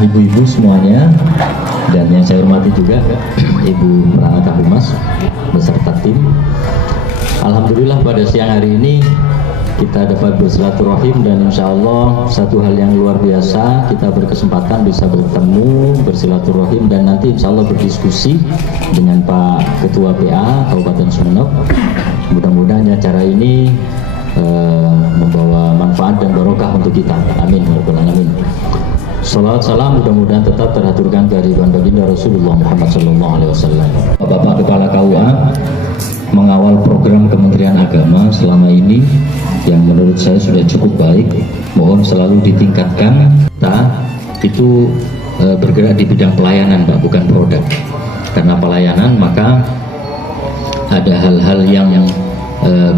Ibu-ibu semuanya, dan yang saya hormati juga Ibu Pranata Humas beserta tim. Alhamdulillah pada siang hari ini kita dapat bersilaturahim, dan insya Allah satu hal yang luar biasa, kita berkesempatan bisa bertemu, bersilaturahim, dan nanti insya Allah berdiskusi dengan Pak Ketua PA Kabupaten Sumeneb. Mudah-mudahan acara ini membawa manfaat dan barokah untuk kita. Amin. Amin. Salawat salam mudah-mudahan tetap teraturkan kehadiran baginda Rasulullah Muhammad SAW. Bapak Kepala KUA mengawal program Kementerian Agama selama ini yang menurut saya sudah cukup baik. Mohon selalu ditingkatkan. Kita itu bergerak di bidang pelayanan, Pak, bukan produk. Karena pelayanan maka ada hal-hal yang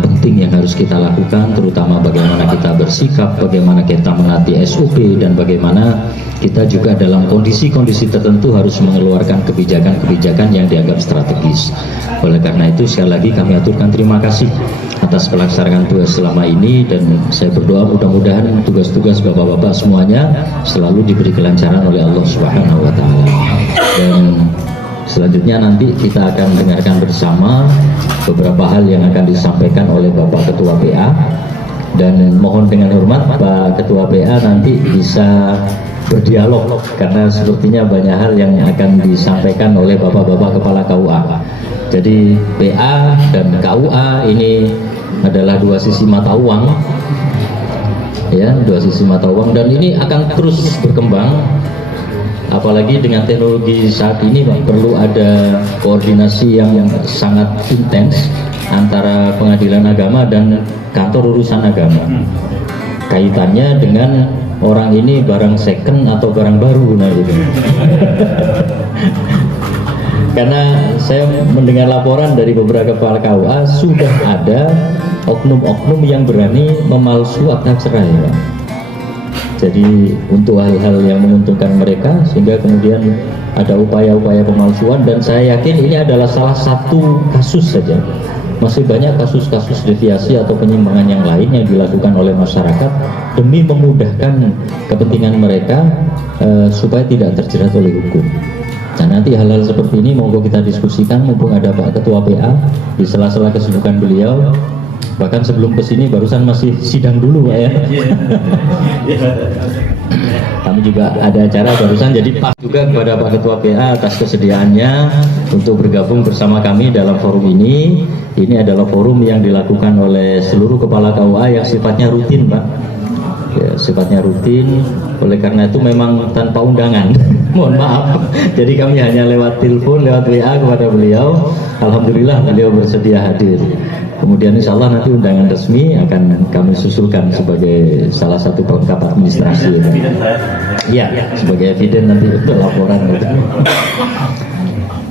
penting yang harus kita lakukan, terutama bagaimana kita bersikap, bagaimana kita menaati SOP, dan bagaimana kita juga dalam kondisi-kondisi tertentu harus mengeluarkan kebijakan-kebijakan yang dianggap strategis. Oleh karena itu sekali lagi kami aturkan terima kasih atas pelaksanaan tugas selama ini, dan saya berdoa mudah-mudahan tugas-tugas bapak-bapak semuanya selalu diberi kelancaran oleh Allah Subhanahu wa Ta'ala. Dan selanjutnya nanti kita akan dengarkan bersama beberapa hal yang akan disampaikan oleh Bapak Ketua PA, dan mohon dengan hormat Pak Ketua PA nanti bisa berdialog karena sepertinya banyak hal yang akan disampaikan oleh Bapak-Bapak Kepala KUA. Jadi PA dan KUA ini adalah dua sisi mata uang, ya, dua sisi mata uang, dan ini akan terus berkembang. Apalagi dengan teknologi saat ini, Pak, perlu ada koordinasi yang sangat intens antara pengadilan agama dan kantor urusan agama. Kaitannya dengan orang ini barang second atau barang baru, nah gitu. Karena saya mendengar laporan dari beberapa kepala KUA sudah ada oknum-oknum yang berani memalsu akta cerai, Pak. Jadi untuk hal-hal yang menguntungkan mereka, sehingga kemudian ada upaya-upaya pemalsuan, dan saya yakin ini adalah salah satu kasus saja. Masih banyak kasus-kasus deviasi atau penyimpangan yang lain yang dilakukan oleh masyarakat demi memudahkan kepentingan mereka supaya tidak terjerat oleh hukum. Nah, nanti hal-hal seperti ini monggo kita diskusikan mumpung ada Pak Ketua PA di sela-sela kesibukan beliau. Bahkan sebelum kesini barusan masih sidang dulu, Pak, ya. Kami juga ada acara barusan, jadi pas juga kepada Pak Ketua PA atas kesediaannya untuk bergabung bersama kami dalam forum ini. Ini adalah forum yang dilakukan oleh seluruh kepala KUA yang sifatnya rutin, Pak. Ya, sifatnya rutin. Oleh karena itu memang tanpa undangan. Mohon maaf. Jadi kami hanya lewat telepon, lewat WA kepada beliau. Alhamdulillah beliau bersedia hadir. Kemudian insya Allah nanti undangan resmi akan kami susulkan sebagai salah satu pelengkap administrasi. Iya, sebagai eviden nanti untuk laporan.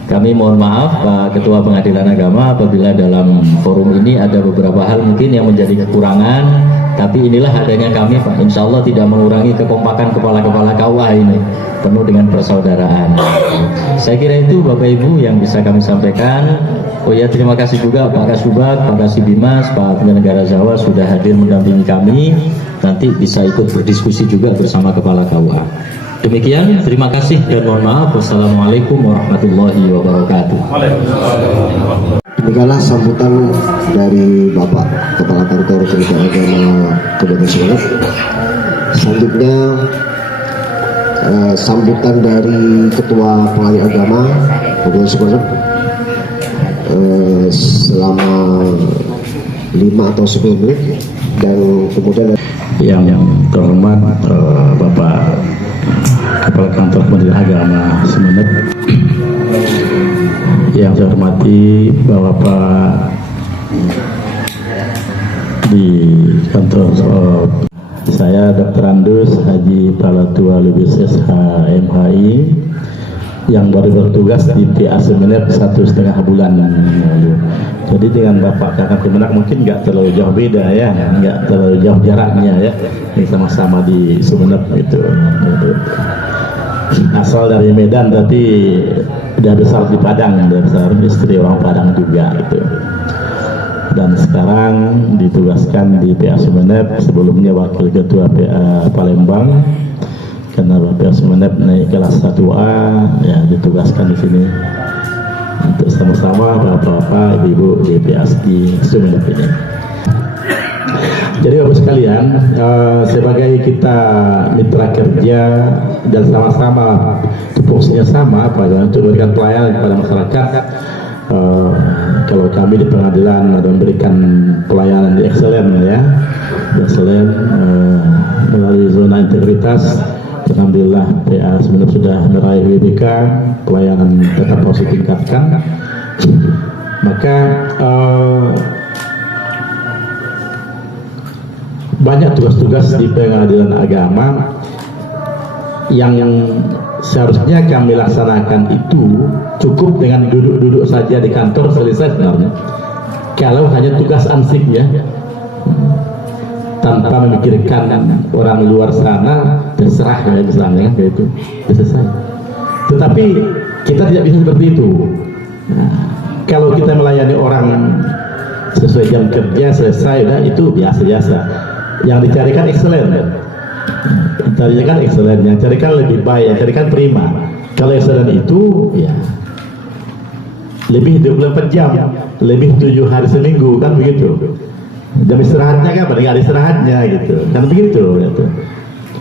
Kami mohon maaf Pak Ketua Pengadilan Agama apabila dalam forum ini ada beberapa hal mungkin yang menjadi kekurangan, tapi inilah adanya kami, Pak. Insya Allah tidak mengurangi kekompakan kepala-kepala KUA ini, penuh dengan persaudaraan. Saya kira itu Bapak Ibu yang bisa kami sampaikan. Oh ya, terima kasih juga Pak Kasubag, Pak Kasibimas, Pak Penyelenggara Jawa sudah hadir mendampingi kami. Nanti bisa ikut berdiskusi juga bersama kepala KUA. Demikian, terima kasih dan mohon maaf. Wassalamualaikum warahmatullahi wabarakatuh. Demikianlah sambutan dari Bapak Kepala Kantor Kementerian Agama Kabupaten Sumeneb. Selanjutnya sambutan dari Ketua Pengadilan Agama Kabupaten Sumeneb selama 5 atau 10 menit, dan kemudian yang terhormat Bapak Kepala Kantor Kementerian Agama Sumeneb, yang saya hormati Bapak di kantor saya Dr. Andus Haji Pralatua Lubis SHMHI yang baru bertugas di PA Sumeneb 1,5 bulan lalu. Jadi dengan Bapak Kakak Kemenak mungkin nggak terlalu jauh beda ya, nggak terlalu jauh jaraknya ya. Ini sama-sama di Sumeneb gitu. Asal dari Medan tapi udah besar di Padang, udah besar istri orang Padang juga gitu. Dan sekarang ditugaskan di PA Sumeneb, sebelumnya Wakil Ketua PA Palembang, karena Bapak PA Sumeneb naik kelas 1A, ya ditugaskan di sini untuk sama-sama bapak-bapak, ibu-ibu di PASI Sumeneb ini. Jadi Bapak sekalian, sebagai kita mitra kerja dan sama-sama tupoksinya sama, untuk memberikan pelayanan kepada masyarakat. Kalau kami di pengadilan ada memberikan pelayanan di excellent ya, excellent melalui zona integritas. Alhamdulillah PA sebenarnya sudah meraih WBK, pelayanan tetap harus ditingkatkan. Maka banyak tugas-tugas di pengadilan agama yang seharusnya kami laksanakan itu cukup dengan duduk-duduk saja di kantor selesai sebenarnya. Kalau hanya tugas ansiknya tanpa memikirkan orang luar sana, terserah ya misalnya kan, kayak itu selesai. Tetapi kita tidak bisa seperti itu. Nah, kalau kita melayani orang sesuai jam kerja selesai, udah itu biasa-biasa. Yang dicarikan excellent, carikan excellent, yang carikan lebih baik, yang carikan prima. Kalau excellent itu ya lebih 24 jam, lebih 7 hari seminggu, kan begitu. Jam istirahatnya kan pada hari istirahatnya gitu, kan begitu gitu.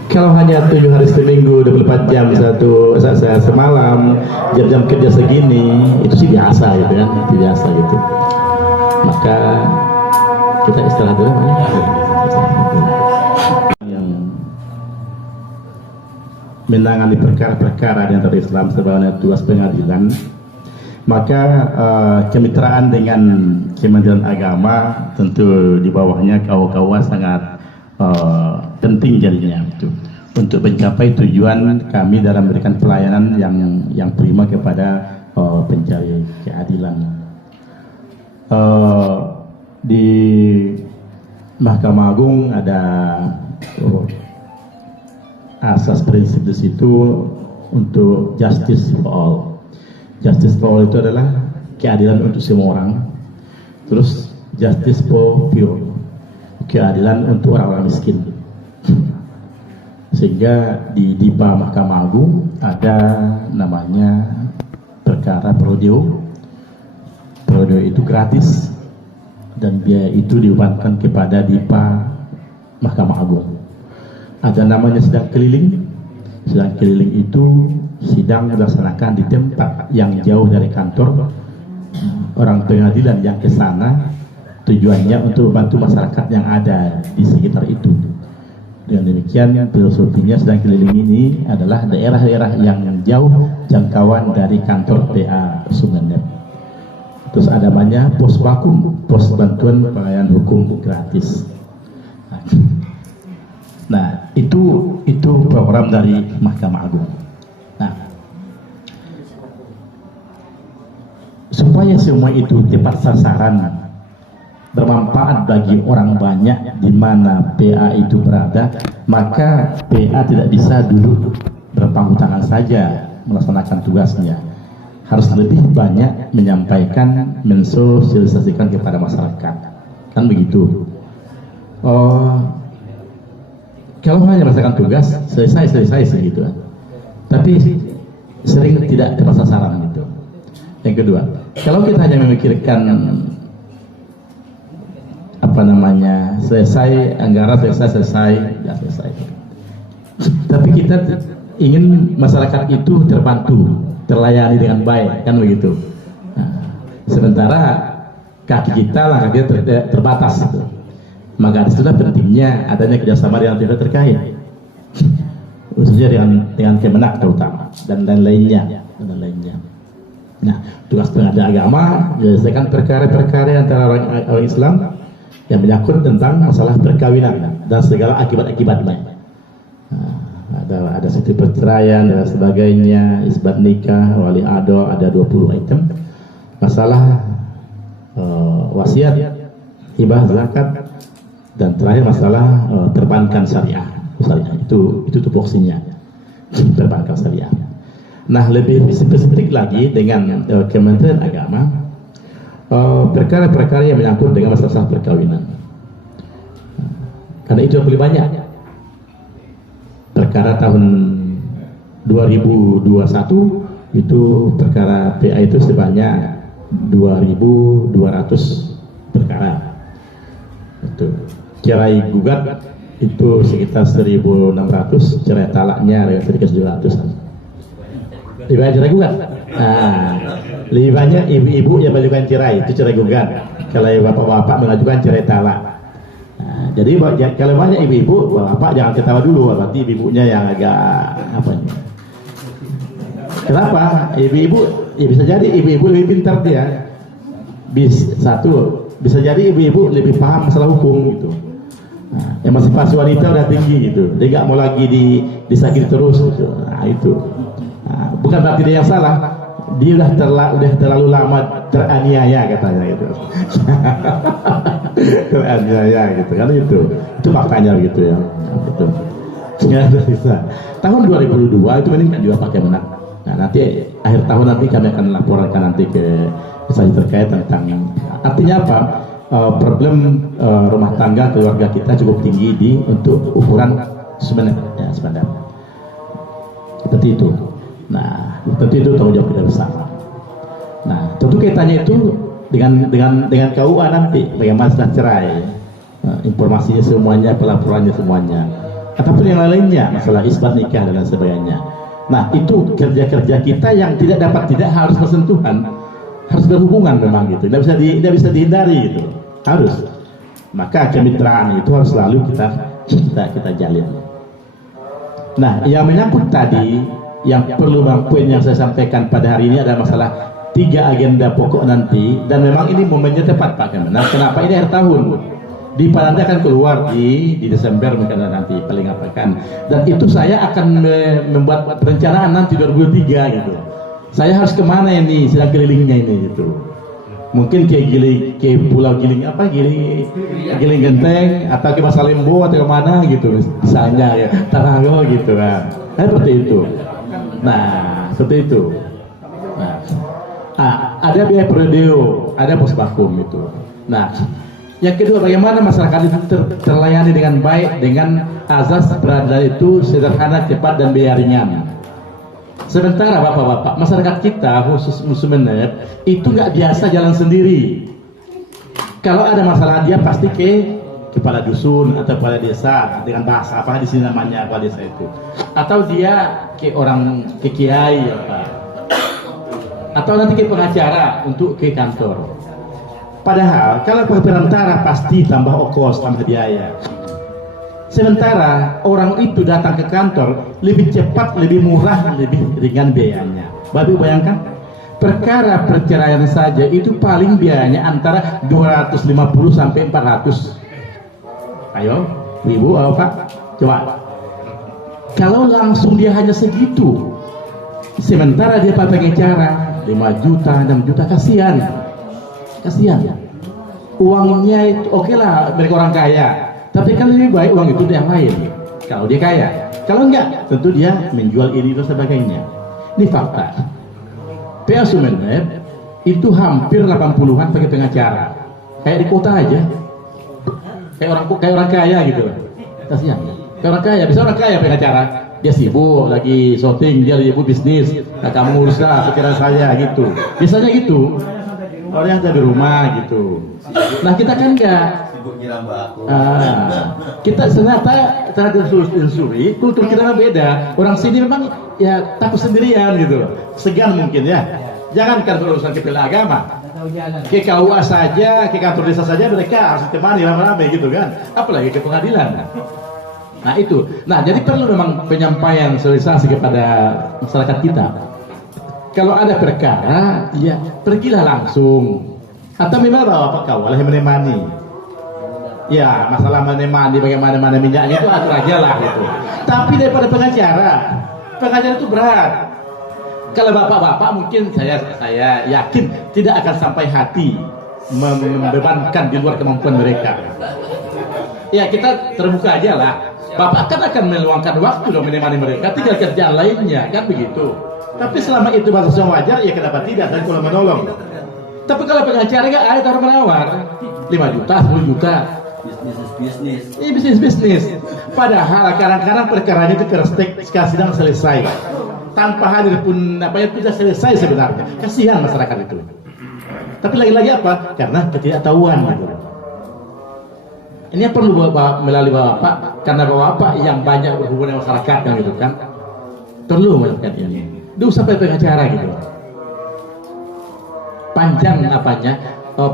Kalau hanya 7 hari seminggu, 24 jam satu semalam, jam-jam kerja segini, itu sih biasa gitu kan, itu biasa gitu. Maka kita istirahat dulu ya. Yang menangani perkara-perkara yang dari Islam sebagai tugas pengadilan, maka kemitraan dengan Kementerian Agama tentu di bawahnya KUA sangat penting jadinya itu untuk mencapai tujuan kami dalam memberikan pelayanan yang prima kepada pencari keadilan. Di Mahkamah Agung ada asas prinsip di situ untuk justice for all. Justice for all itu adalah keadilan untuk semua orang. Terus justice for few, keadilan untuk orang-orang miskin. Sehingga di DIPA Mahkamah Agung ada namanya perkara prodeo. Prodeo itu gratis dan biaya itu dibebankan kepada DIPA Mahkamah Agung. Ada namanya sidang keliling. Sidang keliling itu sidang dilaksanakan di tempat yang jauh dari kantor orang pengadilan yang ke sana, tujuannya untuk membantu masyarakat yang ada di sekitar itu. Dengan demikian filosofinya sidang keliling ini adalah daerah-daerah yang jauh jangkauan dari kantor PA Sumeneb. Terus ada namanya pos bakum, pos bantuan pelayanan hukum gratis. Nah, itu program dari Mahkamah Agung. Nah, supaya semua itu tepat sasaran, bermanfaat bagi orang banyak di mana PA itu berada, maka PA tidak bisa duduk berpangku tangan saja melaksanakan tugasnya. Harus lebih banyak menyampaikan, mensosialisasikan kepada masyarakat, kan begitu. Kalau hanya melaksanakan tugas selesai gitu, tapi sering tidak tepat sasaran gitu. Yang kedua, kalau kita hanya memikirkan selesai anggaran selesai, ya selesai. Tapi kita ingin masyarakat itu terbantu, terlayani dengan baik, kan begitu. Nah, sementara kaki kita langkah kita terbatas. Gitu. Maka disitulah pentingnya adanya kerjasama dengan pihak terkait, khususnya dengan Kemenak terutama dan lainnya. Nah, tugas pengadilan agama menyelesaikan perkara-perkara antara orang Islam yang menyangkut tentang masalah perkawinan dan segala akibat-akibatnya. Ada situ perceraian dan sebagainya, isbat nikah, wali ado, ada 20 item. Masalah wasiat, hibah, zakat, dan terakhir masalah perbankan syariah. Itu tupoksinya, perbankan syariah. Nah, lebih spesifik lagi dengan Kementerian Agama, perkara-perkara yang menyangkut dengan masalah perkawinan. Karena itu yang paling banyak. Perkara tahun 2021 itu perkara PA itu sebanyak 2.200 perkara. Itu cerai gugat itu sekitar 1.600, cerai talaknya sekitar 700. Lebih banyak cerai gugat. Nah, lebih banyak ibu-ibu yang mengajukan cerai, itu cerai gugat. Kalau bapak-bapak mengajukan cerai talak. Nah, jadi kalau banyak ibu-ibu, bapak jangan ketawa dulu, berarti ibu-ibunya yang agak apa nih? Kenapa? Ibu-ibu, ya bisa jadi ibu-ibu lebih pintar dia. Bisa jadi ibu-ibu lebih paham masalah hukum gitu. Nah, emansipasi wanita udah tinggi gitu. Dia nggak mau lagi disakiti terus gitu. Nah, itu. Nah, bukan berarti dia yang salah. Dia udah terlalu lama teraniaya katanya gitu. Teraniaya gitu kan itu. Itu faktanya gitu ya. Gitu. Ya, bisa. Tahun 2002 itu meningkat juga pakai menak. Nah, nanti akhir tahun nanti kami akan laporkan nanti ke instansi terkait tentang artinya apa, problem rumah tangga keluarga kita cukup tinggi untuk ukuran sebenarnya seperti itu. Nah, tentu itu tanggung jawab kita bersama. Nah, tentu kaitannya itu dengan KUA nanti bagaimana setelah cerai, informasinya semuanya, pelaporannya semuanya, ataupun yang lainnya, masalah isbat nikah dan sebagainya. Nah, itu kerja-kerja kita yang tidak harus bersentuhan, harus berhubungan memang gitu. Tidak bisa dihindari gitu. Harus. Maka kemitraan itu harus selalu kita jalin. Nah, yang menyangkut tadi, yang perlu poin yang saya sampaikan pada hari ini adalah masalah 3 agenda pokok nanti, dan memang ini momennya tepat Pak Kemenak. Kenapa ini akhir tahun? Di Pananda akan keluar di Desember mungkin nanti paling apakan, dan itu saya akan membuat perencanaan nanti 2023 gitu. Saya harus kemana ini, sedang kelilingnya ini gitu. Mungkin ke Pulau Giling Giling Genteng, atau ke Masalembo atau kemana gitu misalnya ya, Tarago gitu kan. Seperti itu. Nah, seperti itu. Nah, ada biaya prodeo, ada posbakum itu. Nah, yang kedua, bagaimana masyarakat itu terlayani dengan baik dengan azas peradilan itu sederhana, cepat, dan biaya ringan. Sementara bapak-bapak, masyarakat kita khusus Sumeneb itu nggak biasa jalan sendiri. Kalau ada masalah dia pasti ke kepala dusun atau kepala desa, dengan bahasa apa di sini namanya kepala desa itu, atau dia ke kiai apa, atau nanti ke pengacara untuk ke kantor. Padahal kalau perantara pasti tambah ongkos, tambah biaya. Sementara orang itu datang ke kantor lebih cepat, lebih murah, lebih ringan biayanya. Bapak bayangkan, perkara perceraian saja itu paling biayanya antara 250 sampai 400. Ayo, Ibu, Pak, coba. Kalau langsung dia hanya segitu, sementara dia pakai pengacara 5 juta, 6 juta, kasihan ya. Uangnya itu oke lah mereka orang kaya, tapi kan lebih baik uang itu yang lain kalau dia kaya. Kalau enggak, tentu dia menjual ini dan sebagainya. Ini fakta. PA Sumeneb itu hampir 80-an pakai pengacara, kayak di kota aja, kayak orang kaya gitu. Kasihan ya. Kayak orang kaya, bisa orang kaya pengacara, dia sibuk lagi syuting, dia sibuk bisnis, nah kamu uruslah pikiran saya gitu. Biasanya gitu. Orang yang ada di rumah gitu. Nah, kita kan enggak. Kita ternyata telusuri, kultur kita memang beda. Orang sini memang ya takut sendirian gitu, segan mungkin ya. Jangankan urusan kepala agama, ke KUA saja, ke kantor desa saja mereka harus ditemani ramai-ramai gitu kan. Apalagi ke pengadilan. Nah itu. Nah, jadi perlu memang penyampaian sosialisasi kepada masyarakat kita. Kalau ada perkara, ya pergilah langsung. Atau memang bawa kawal yang menemani. Ya, masalah menemani bagaimana minyaknya itu atur aja lah gitu. Tapi daripada pengacara itu berat. Kalau bapak-bapak mungkin saya yakin tidak akan sampai hati membebankan di luar kemampuan mereka. Ya, kita terbuka aja lah. Bapak kan akan meluangkan waktu dong menemani mereka, tinggal kerjaan lainnya kan begitu. Tapi selama itu batasnya wajar, ya kenapa tidak, dan kalau menolong. Tapi kalau pengacara nggak ada taruh menawar 5 juta, 10 juta. Bisnis. Padahal kadang-kadang perkaranya itu sidang selesai. tanpa hadir pun tidak selesai sebenarnya. Kasihan masyarakat itu. Tapi lagi-lagi apa? Karena ketidaktahuan gitu. Ini yang perlu melalui Bapak, karena Bapak yang banyak berhubungan dengan masyarakat kan gitu kan. Perlu melakukan ini. Dulu sampai pengacara gitu.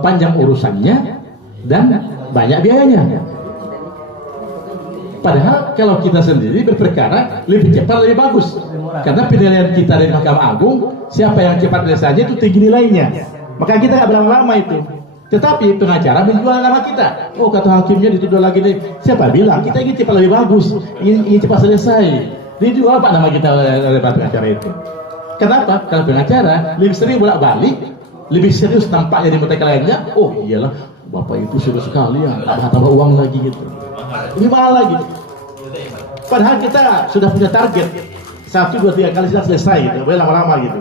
Panjang urusannya dan banyak biayanya. Padahal kalau kita sendiri berperkara lebih cepat lebih bagus. Karena penilaian kita dari Mahkamah Agung, siapa yang cepat selesainya itu tinggi nilainya. Maka kita nggak berlama-lama itu. Tetapi pengacara menjual nama kita. Oh, kata hakimnya dituduh lagi nih. Siapa bilang kita ingin cepat lebih bagus, ingin cepat selesai. Dijual apa nama kita oleh pengacara itu? Kenapa? Kalau pengacara lebih sering bolak-balik, lebih serius tampaknya di mata lainnya. Oh iyalah, Bapak itu sudah sekali ya, tambah uang lagi gitu. Lebih mahal lagi. Padahal kita sudah punya target 1, 2, 3 kali sudah selesai gitu. Boleh lama-lama gitu.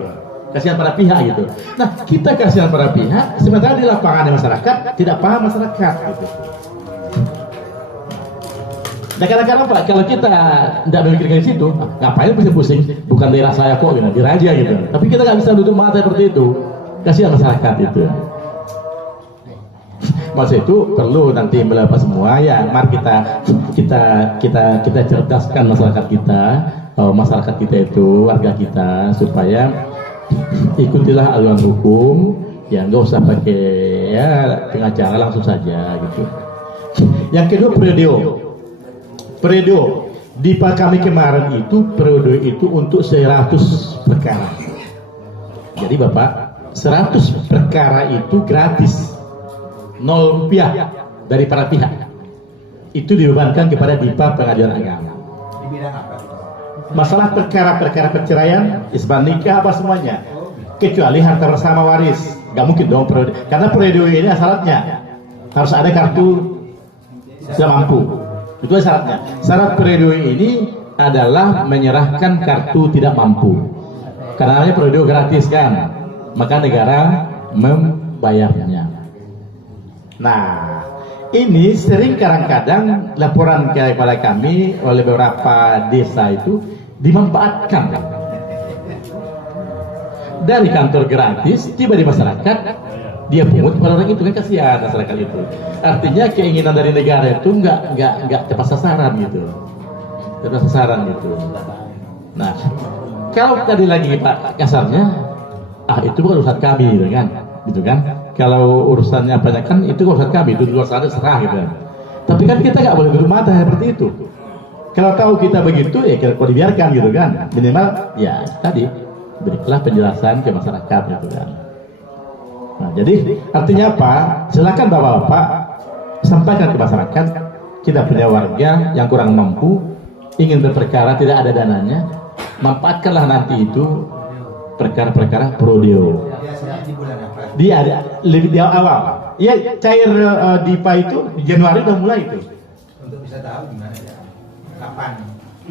Kasihan pada pihak gitu. Nah, kita kasihan pada pihak, sementara di lapangan masyarakat tidak paham masyarakat gitu. Nah, kadang-kadang apa? Kalau kita tidak memikirkan di situ, ngapain pusing-pusing? Bukan daerah saya kok, di Raja gitu. Tapi kita nggak bisa tutup mata seperti itu. Kasihan masyarakat itu. Masa itu perlu nanti melepas semua ya. Mari kita cerdaskan masyarakat kita itu warga kita supaya ikutilah aturan hukum, ya nggak usah pakai ya pengacara, langsung saja gitu. Yang kedua periode di kami kemarin itu periode itu untuk 100 perkara. Jadi Bapak 100 perkara itu gratis, 0 rupiah dari para pihak. Itu dibebankan kepada DIPA Pengadilan Agama. Di bidang apa? Masalah perkara-perkara perceraian, isbat nikah apa semuanya, kecuali harta bersama waris, nggak mungkin dong periode. Karena periode ini syaratnya harus ada kartu sudah mampu. Itu syaratnya. Syarat periode ini adalah menyerahkan kartu tidak mampu. Karena periode gratis kan, maka negara membayarnya. Nah, ini sering kadang-kadang laporan kepada kami oleh beberapa desa itu dimanfaatkan dari kantor gratis tiba di masyarakat, dia pungut pada orang itu, kan kasihan masyarakat itu. Artinya keinginan dari negara itu nggak tepat sasaran gitu, Nah, kalau tadi lagi Pak kasarnya, itu bukan urusan kami gitu kan. Kalau urusannya banyak kan itu urusan kami, itu di luar sana serah gitu. Tapi kan kita nggak boleh tutup mata seperti itu. Kalau tahu kita begitu ya kita dibiarkan gitu kan. Minimal ya tadi berilah penjelasan ke masyarakat gitu kan. Nah, jadi artinya apa? Silakan Bapak-bapak sampaikan ke masyarakat, kita punya warga yang kurang mampu, ingin berperkara tidak ada dananya, manfaatkanlah nanti itu perkara-perkara prodeo. Biasanya di bulan apa? Dia ada lebih di awal. Ya cair DIPA itu di Januari udah mulai itu. Untuk bisa tahu gimana ya? Kapan?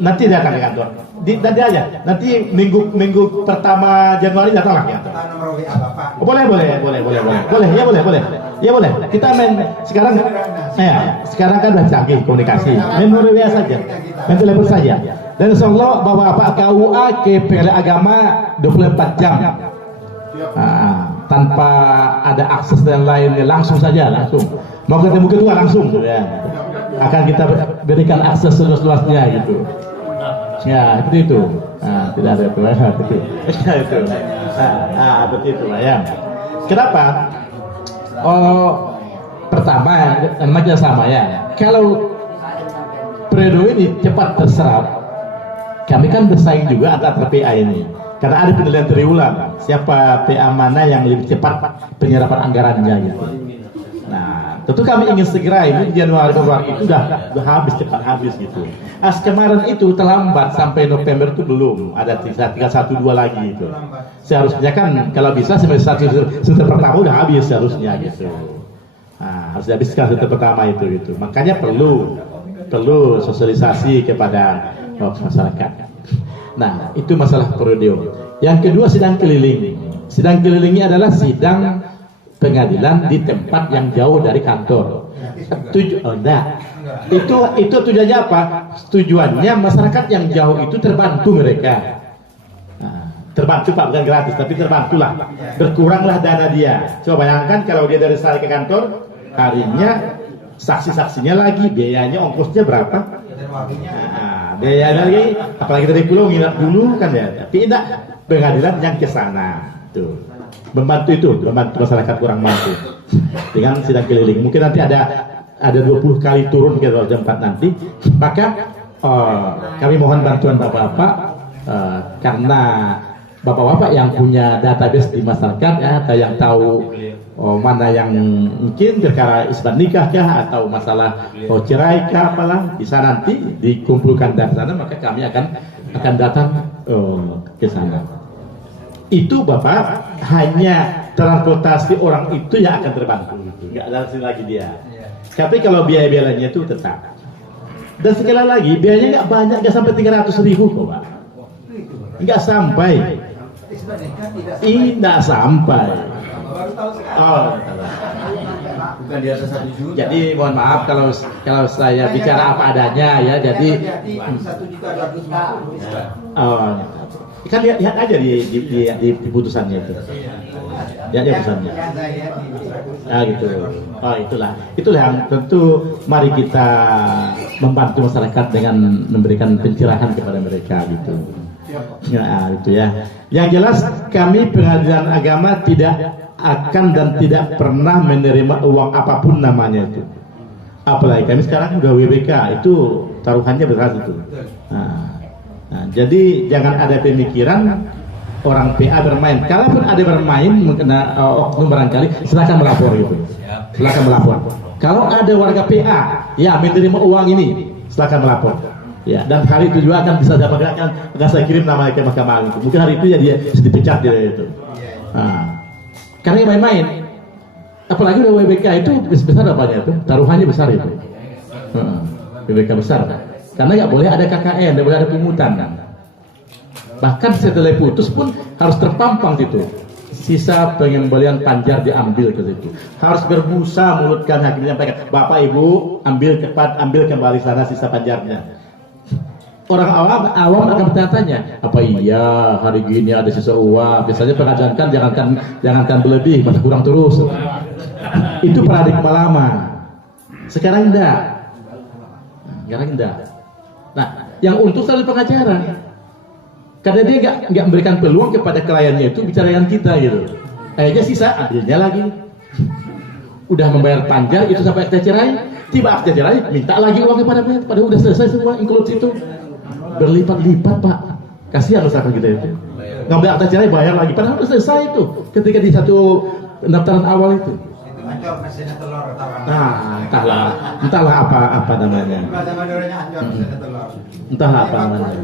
Nanti datang ke kantor. Nanti aja. Nanti minggu pertama Januari datang lah. Atau nomor WA Bapak? Oh, boleh. Ya boleh. Kita main sekarang. Ya, sekarang kan udah canggih komunikasi. Main nomor WA saja. Main telepon saja. Dan insyaallah Bapak KUA ke PL Agama 24 jam. Tanpa ada akses dan lainnya, langsung mau ketemu ketua langsung ya. Akan kita berikan akses seluas-luasnya gitu ya, seperti itu. Tidak ada itu seperti itu ya. Kenapa? Pertama namanya sama ya, kalau periode ini cepat terserap, kami kan bersaing juga antar PA ini. Karena ada penilaian triwulan, siapa PA mana yang lebih cepat penyerapan anggarannya gitu. Nah, tentu kami ingin segera ini di Januari Februari itu udah cepat habis gitu. Kemarin itu terlambat sampai November itu belum ada tinggal 1-2 lagi itu. Seharusnya kan kalau bisa semester pertama udah habis seharusnya gitu. Nah, harus dihabiskan semester pertama itu gitu. Makanya perlu sosialisasi kepada masyarakat. Nah, itu masalah prodeo. Yang kedua, sidang keliling. Sidang kelilingnya adalah sidang pengadilan di tempat yang jauh dari kantor. Itu tujuannya apa? Tujuannya masyarakat yang jauh itu terbantu mereka. Nah, terbantu Pak, bukan gratis, tapi terbantulah. Berkuranglah dana dia. Coba bayangkan kalau dia dari saya ke kantor, harinya saksi-saksinya lagi, biayanya ongkosnya berapa? Dan wanginya Nah, biayanya lagi, apalagi dari pulau nginap dulu kan ya. Tapi tidak, pengadilan yang ke sana. Tuh. Membantu masyarakat kurang mampu dengan sidang keliling. Mungkin nanti ada 20 kali turun ke tempat nanti. Maka kami mohon bantuan Bapak-bapak karena Bapak-bapak yang punya database di masyarakat ya, atau yang tahu mana yang mungkin perkara isbat nikah kah atau masalah cerai kah apalah, bisa nanti dikumpulkan dari sana, maka kami akan datang ke sana. Itu Bapak hanya transportasi orang itu yang akan terbantu, nggak ada lagi dia. Tapi kalau biaya-biayanya itu tetap. Dan sekali lagi biayanya nggak banyak, nggak sampai 300.000 kok Pak, nggak sampai. Tidak sampai. baru tahu sekarang. Oh, Bukan di atas 1 juta. jadi mohon maaf kalau saya bicara apa adanya ya. Jadi 1.250.000. oh, kan lihat aja di putusannya itu. Lihat aja putusannya. Ah gitu. Oh itulah yang tentu mari kita membantu masyarakat dengan memberikan pencerahan kepada mereka gitu. Ya itu ya. Yang jelas kami Pengadilan Agama tidak akan dan tidak pernah menerima uang apapun namanya itu. Apalagi kami sekarang udah WBK, itu taruhannya besar itu. Nah, jadi jangan ada pemikiran orang PA bermain. Kalaupun ada bermain kena oknum barangkali, silakan melapor gitu. Silakan melapor. Kalau ada warga PA ya menerima uang ini, silakan melapor. Ya, dan hari itu juga akan bisa dapatkan, akan saya kirim namanya ke Mahkamah Agung. Mungkin hari itu ya dia bisa dipecat dia itu. Nah, karena main-main. Apalagi udah WBK itu besar apanya itu, taruhannya besar itu. WBK besar, karena nggak boleh ada KKN, nggak boleh ada pungutan. Bahkan setelah putus pun harus terpampang gitu. Sisa pengembalian panjar diambil ke situ. Harus berbusa mulutkan hakim menyampaikan, Bapak Ibu ambil kembali sana sisa panjarnya. Orang awam akan bertanya, apa iya hari gini ada sisa uang? Biasanya pengadilan kan jangankan berlebih, masih kurang terus. Itu paradigma lama. Sekarang enggak. Nah, yang untung selalu pengacara. Karena dia nggak memberikan peluang kepada kliennya itu bicara dengan kita gitu. Akhirnya sisa ambilnya lagi. Udah membayar panjar itu sampai akta cerai, tiba akta cerai minta lagi uang kepada udah selesai semua include itu. Berlipat-lipat Pak, kasihan usaha kita itu. Ngambil akta cerai bayar lagi, padahal udah selesai itu ketika di satu pendaftaran awal itu. Ancor mesinnya telur atau Nah, entahlah apa namanya. bahasa Maduranya ancor mesinnya telur. Entahlah apa namanya.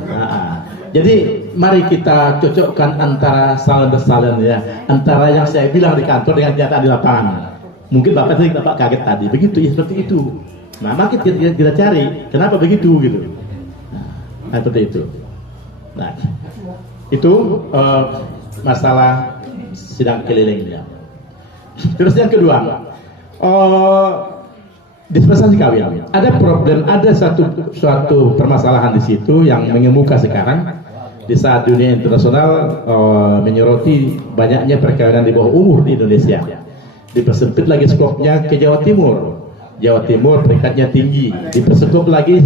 Jadi mari kita cocokkan antara salin ya, antara yang saya bilang di kantor dengan kenyataan di lapangan. Mungkin Bapak kaget tadi, begitu ya seperti itu. Nah, maka kita cari kenapa begitu gitu. Nah, seperti itu. Nah, itu masalah sidang kelilingnya. Terus yang kedua, dispensasi kawin. Ada problem, ada suatu permasalahan di situ yang mengemuka sekarang di saat dunia internasional menyoroti banyaknya perkawinan di bawah umur di Indonesia. Dipersempit lagi skopnya ke Jawa Timur. Jawa Timur peringkatnya tinggi, dipersekup lagi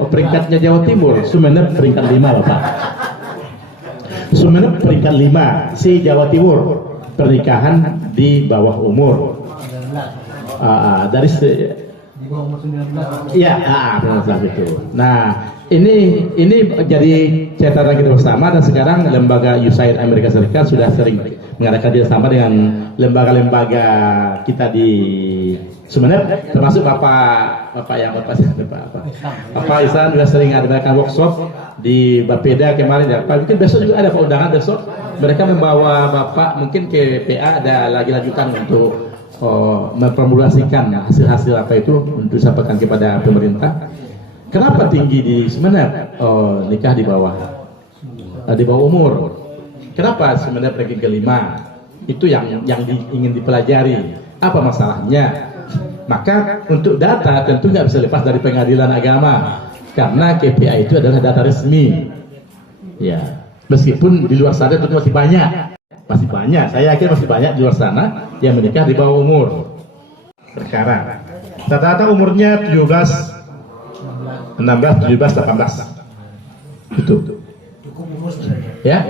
peringkatnya Jawa Timur. Sumeneb peringkat 5 Bapak. Sumeneb peringkat 5 si Jawa Timur pernikahan di bawah umur. Dari Di bawah umur 19. iya, 19 itu. Nah, ini jadi catatan kita bersama, dan sekarang lembaga USAID Amerika Serikat sudah sering mengadakan kerjasama dengan lembaga-lembaga kita di Sumeneb, termasuk Bapak Ihsan juga sering mengadakan workshop di Bapeda kemarin ya. Mungkin besok juga ada undangan besok. Mereka membawa Bapak mungkin ke PA, ada lagi lanjutan untuk mempromulasikan hasil-hasil apa itu untuk disampaikan kepada pemerintah. Kenapa tinggi di Sumeneb nikah di bawah umur? Kenapa Sumeneb ranking kelima? Itu yang ingin dipelajari. Apa masalahnya? Maka untuk data tentu nggak bisa lepas dari Pengadilan Agama, karena KPI itu adalah data resmi. Ya, Meskipun di luar sana itu masih banyak, saya yakin masih banyak di luar sana yang menikah di bawah umur. Sekarang rata-rata umurnya 16, 17, 18 itu ya.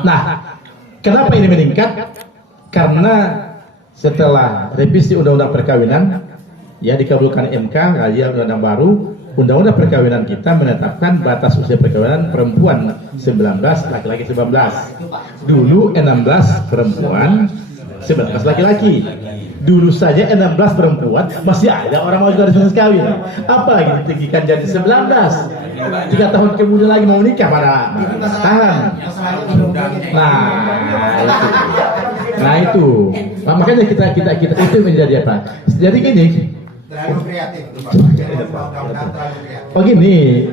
Nah, kenapa ini meningkat? Karena setelah revisi undang-undang perkawinan ya dikabulkan MK, kajian undang-undang baru, undang-undang perkawinan kita menetapkan batas usia perkawinan perempuan 19, laki-laki 19. Dulu 16 perempuan, 19 laki-laki. Dulu saja 16 perempuan masih ada orang mau juga disuruh kawin. Apalagi ditinggikan jadi 19. 3 tahun kemudian lagi mau nikah pada tahan. Nah itu. Nah, makanya kita itu menjadi apa? Jadi gini. Terlalu kreatif itu Pak. Undang-undang terlalu kreatif. Oh gini,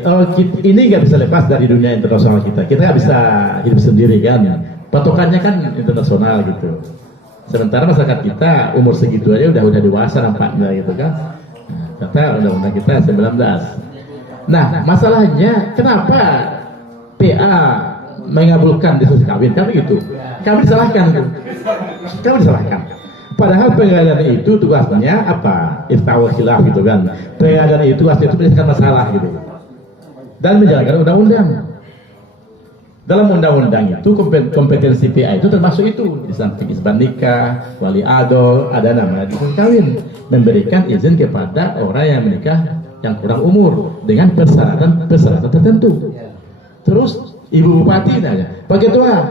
ini nggak bisa lepas dari dunia internasional kita. Kita nggak bisa hidup sendiri kan. Patokannya kan internasional gitu. Sementara masyarakat kita umur segitu aja udah dewasa nampaknya gitu kan. Kata undang-undang kita 19. Nah, masalahnya kenapa PA mengabulkan diskusi kawin? Kami gitu. Kami disalahkan. Padahal pengadilan itu tugasnya apa? Iftawul khilaf gitu kan. Pengadilan itu tugasnya itu menyelesaikan masalah gitu. Dan menjalankan undang-undang. Dalam undang-undang itu kompetensi PA itu termasuk itu. Di samping isbat nikah, wali adol, ada namanya diskusi kawin. Memberikan izin kepada orang yang menikah yang kurang umur dengan persyaratan tertentu. Terus Ibu Bupati nanya, Pak Ketua,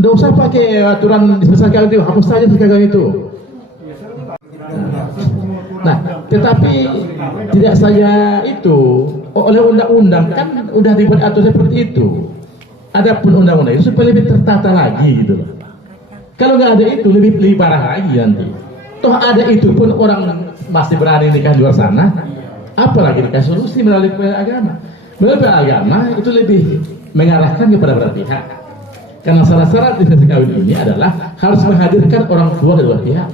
udah usah pakai aturan diskusi kawin itu, hapus saja diskusi kawin itu. Nah, tetapi tidak saja itu, oleh undang-undang kan udah dibuat aturan seperti itu. Adapun undang-undang itu supaya lebih tertata lagi gitu loh. Kalau nggak ada itu lebih parah lagi nanti. Toh ada itu pun orang masih berani nikah di luar sana, apalagi dikasih solusi melalui agama. Melalui agama itu lebih mengarahkan kepada beberapa pihak. Karena syarat-syarat diskusi kawin ini adalah harus menghadirkan orang tua dari dua pihak.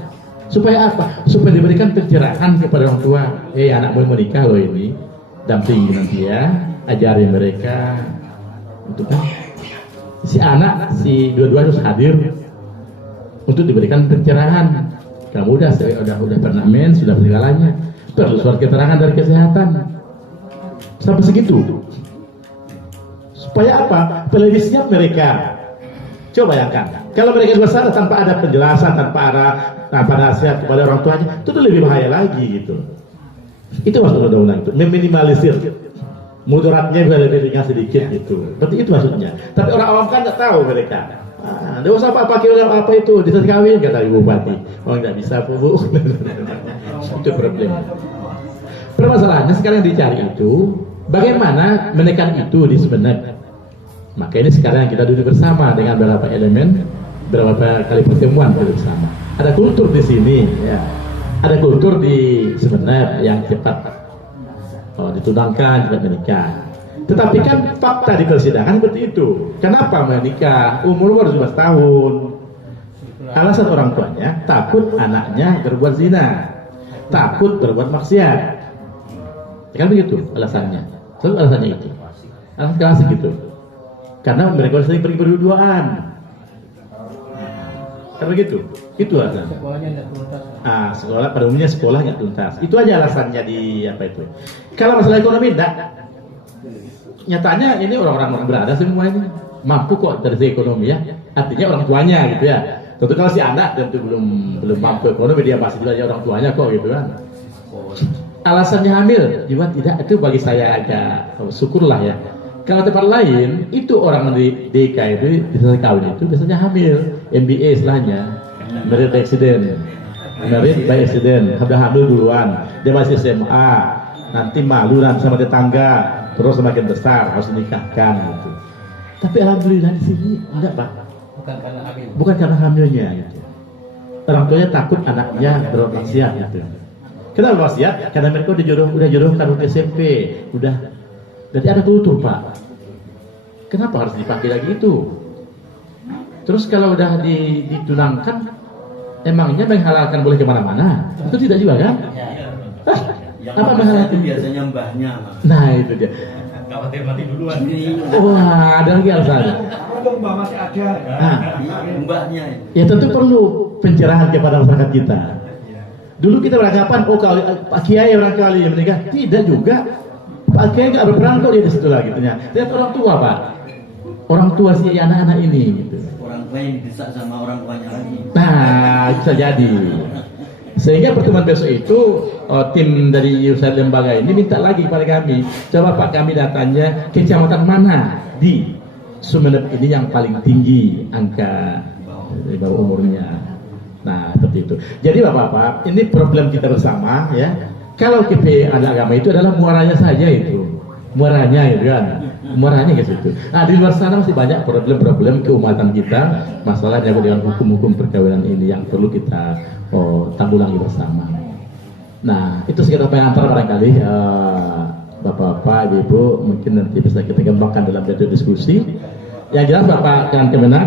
Supaya apa? Supaya diberikan pencerahan kepada orang tua. Anak mau menikah loh ini, dampingi nanti ya, ajari mereka. Untuk kan si anak, si dua-dua harus hadir untuk diberikan pencerahan. Kamu udah pernah mens, sudah segalanya. Perlu surat keterangan dari kesehatan. Sampai segitu. Supaya apa? Lebih siap mereka. Coba bayangkan, kalau mereka di luar sana tanpa ada penjelasan, tanpa ada nasihat kepada orang tuanya, itu tuh lebih bahaya lagi gitu. Itu maksud undang-undang itu, meminimalisir. Mudaratnya bisa lebih ringan sedikit gitu. Seperti itu maksudnya. Tapi orang awam kan nggak tahu mereka. Tidak usah pakai apa itu diskusi kawin kata Ibu Bupati. Oh nggak bisa Bu. Itu problem. Permasalahannya sekarang dicari itu bagaimana menekan itu di sebenarnya. Maka ini sekarang kita duduk bersama dengan beberapa elemen, beberapa kali pertemuan bersama. Ada kultur di sini, ya. Ada kultur di sebenarnya yang cepat ditunangkan, cepat menikah. Tetapi kan fakta di persidangan seperti itu. Kenapa menikah? Umur 17 tahun. Alasan orang tuanya takut anaknya berbuat zina, takut berbuat maksiat. Kan begitu alasannya. Selalu alasannya itu. Alasan segitu. Karena mereka sering pergi berduaan. Kan begitu. Itu alasannya. Sekolah pada umumnya sekolah nggak tuntas. Itu aja alasannya di apa itu. Kalau masalah ekonomi enggak. Nyatanya ini orang-orang berada semuanya mampu kok dari segi ekonomi ya. Artinya orang tuanya gitu ya. Tentu kalau si anak tentu belum mampu ekonomi, dia masih juga orang tuanya kok gitu kan. Alasannya hamil juga tidak, itu bagi saya agak syukurlah ya. Kalau tempat lain itu orang di DK itu bisa kawin itu biasanya hamil, MBA istilahnya, married by accident, sudah hamil duluan, dia masih SMA, nanti malu nanti sama tetangga, terus semakin besar harus dinikahkan gitu. Tapi alhamdulillah di sini enggak Pak, bukan karena hamilnya gitu. Orang tuanya takut anaknya bermaksiat gitu. Kenapa maksiat? Karena mereka udah jodohkan udah SMP, udah. Jadi ada kultur Pak. Kenapa harus dipakai lagi itu? Terus kalau udah ditunangkan, emangnya menghalalkan boleh kemana-mana? Itu tidak juga kan? Yang apa menghalalkan? itu biasanya mbahnya. Nah itu dia. khawatir mati duluan. Wah, ada lagi alasannya. Mbak masih ada. Nah, Mbaknya. ya tentu perlu pencerahan kepada masyarakat kita. Dulu kita beranggapan, oh kalau Pak Kiai barangkali yang menikah, tidak juga. Pak Kiai nggak berperan kok dia di situ lagi. Lihat orang tua Pak, orang tua si anak-anak ini. Gitu. Orang tua yang didesak sama orang tuanya lagi. Nah, bisa jadi. Sehingga pertemuan besok itu tim dari usaha lembaga ini minta lagi kepada kami, coba Pak kami datanya kecamatan mana di Sumeneb ini yang paling tinggi angka di bawah umurnya. Nah, seperti itu. Jadi Bapak-bapak, ini problem kita bersama ya. Kalau KP agama itu adalah muaranya saja itu. Muaranya itu kan. Muaranya ke situ. Nah, di luar sana masih banyak problem-problem keumatan kita, masalahnya dengan hukum-hukum perkawinan ini yang perlu kita tanggulangi bersama. Nah, itu sekitar pengantar barangkali Bapak-bapak, Ibu, mungkin nanti bisa kita kembangkan dalam diskusi. Yang jelas Bapak dan Kemenak,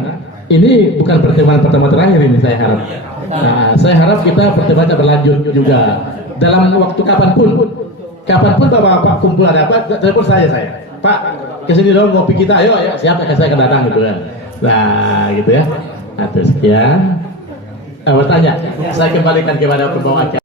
ini bukan pertemuan pertama terakhir ini saya harap. Nah, saya harap kita pertemuan berlanjut juga dalam waktu kapanpun Bapak-bapak kumpul ada apa, telepon saya. Pak, kesini dong ngopi kita, ayo siap, saya akan datang gitu kan. Nah, gitu ya. Atas sekian. Bertanya, saya kembalikan kepada pembawa acara.